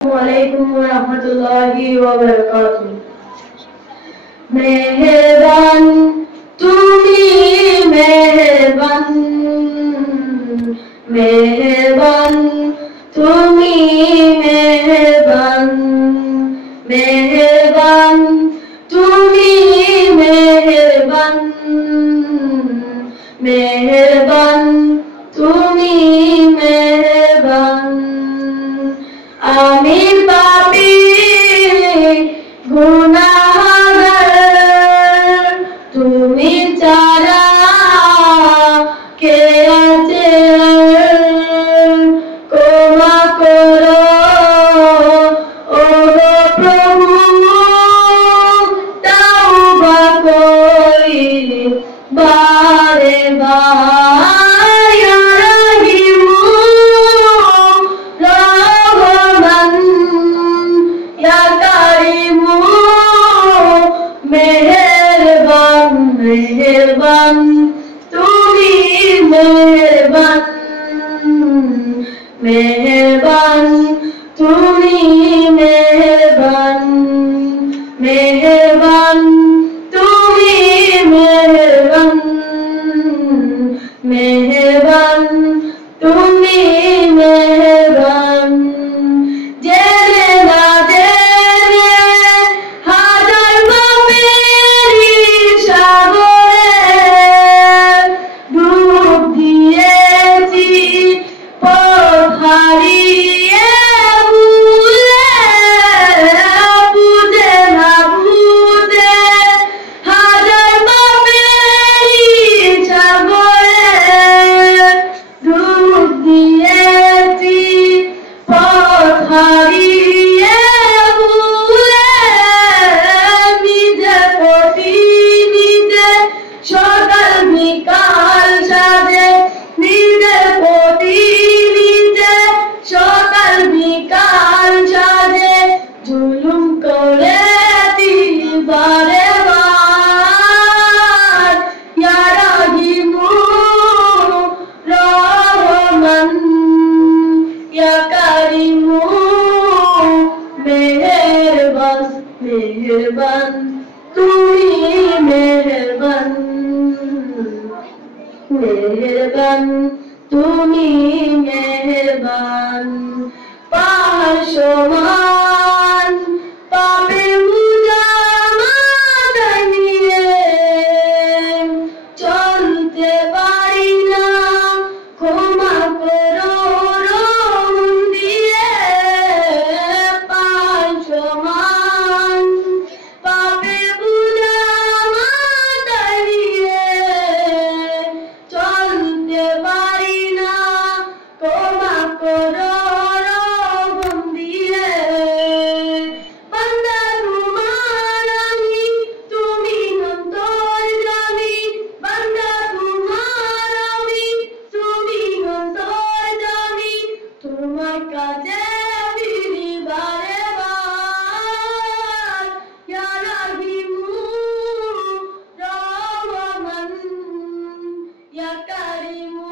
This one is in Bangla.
वालेकुम व रहमतुल्लाहि व बरकातुहू। मेहरबान তুমি মেহেরবান, মেহেরবান তুমি মেহেরবান, মেহেরবান তুমি মেহেরবান, মেহেরবান তুমি মেহেরবান। আমি পাপী গুনাহগার, তুমি ছাড়া কে আছে ক্ষমা করো ও গো প্রভু, তাওবা করি বারে বার। मेहरबान তুমি मेहरबान, मेहरबान তুমি मेहरबान, मेहरबान তুমি मेहरबान, मेहरबान তুমি मेहरबान। জেনে না জেনে হাজার পাপেরই সাগরে ডুব দিয়েছি, পথ হারিয়ে ভুলে, বুঝে না বুঝে হাজার পাপেরই সাগরে ডুব দিয়েছি, পথ হারিয়ে ভুলে। নিজে প্রতি নিজে সকাল বিকাল সাজে, নিজের প্রতি নিজে সকাল বিকাল সাজে জুলুম করেছি বারে বার। ইয়া রাহিমু রহমান, ইয়া কারিমু মেহেরবান, মেহেরবান তুমি মেহেরবান, মেহেরবান তুমি মেহেরবান। পাহাড় সমান পাপের বোঝা মাথায় নিয়ে চলতে পারি না, ক্ষমা করো রহম দিয়ে। পাহাড় সমান পাপের বোঝা মাথায় নিয়ে চলতে পারি না, ক্ষমা করো রহম দিয়ে। বান্দা তোমার আমি, তুমি অন্তর্যামী, বান্দা তোমার আমি, তুমি অন্তর্যামী, তোমার কাছে ফিরি বারে বার। ইয়া রাহিমু রহমান, ইয়া কারিমু